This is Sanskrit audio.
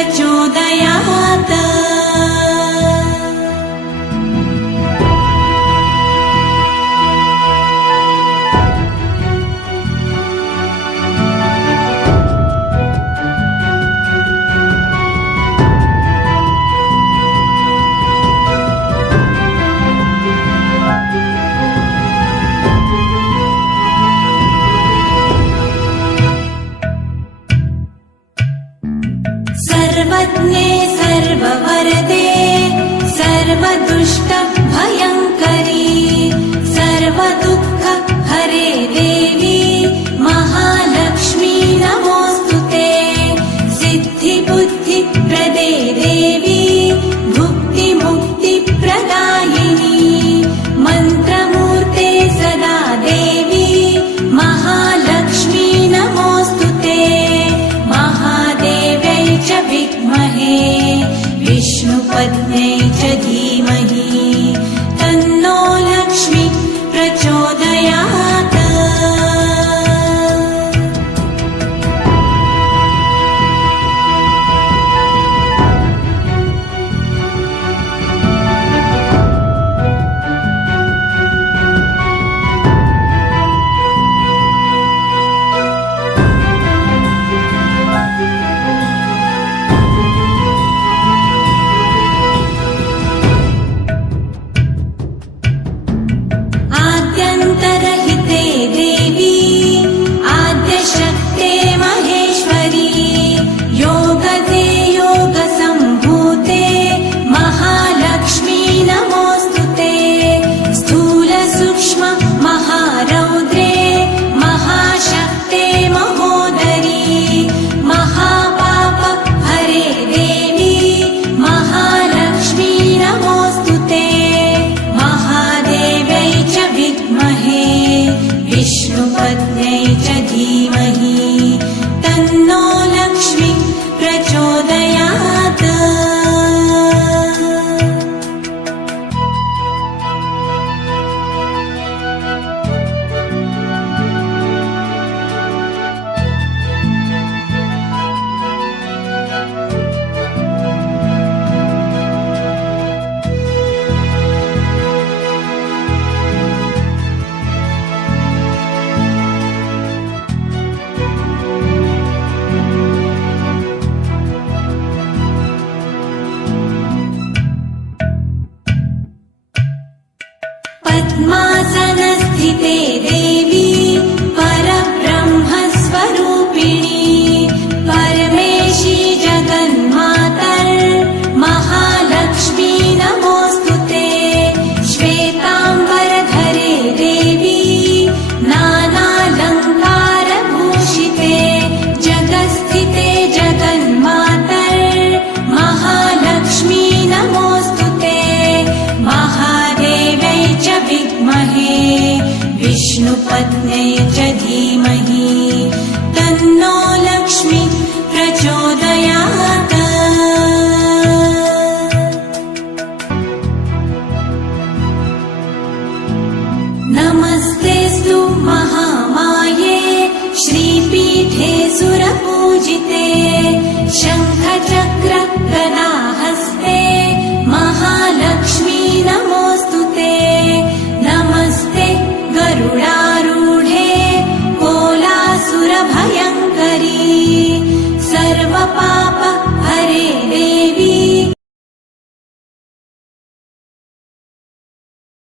प्रचोदयात्। सर्वज्ञे सर्ववरदे सर्वदुष्टभयङ्करी सर्वदुःखहरे देवी महालक्ष्मी नमोऽस्तुते। सिद्धिबुद्धिप्रदे देवी भुक्तिमुक्तिप्रदायिनी मन्त्रमूर्ते सदा देवी महालक्ष्मी नमोऽस्तुते। महादेव्यै च विद्महे विष्णुपत्न्यै च धीमहि तन्नो लक्ष्मी प्रचोदयात्। आद्यन्तरहिते देवी आद्यशक्ते महेश्वरी योगदे योगसम्भूते महालक्ष्मी नमोऽस्तुते। स्थूलसूक्ष्म महारौद्रे महाशक्ते महोदरी महापापहरे देवी महालक्ष्मी नमोऽस्तुते। महादेव्यै च विद्महे विष्णुपत्न्यै च धीमहि तन्नो लक्ष्मी प्रचोदयात्। पद्मासनस्थिते देवी परब्रह्मस्वरूपिणी परमेशी जगन्मातर् महालक्ष्मी नमोऽस्तुते। श्वेताम्बरधरे देवी नानालङ्कारभूषिते जगत्स्थिते जगन्मातर् महालक्ष्मी नमोऽस्तुते। महादेव्यै च विद्महे विष्णुपत्न्यै च धीमहि तन्नो लक्ष्मी प्रचोदयात्।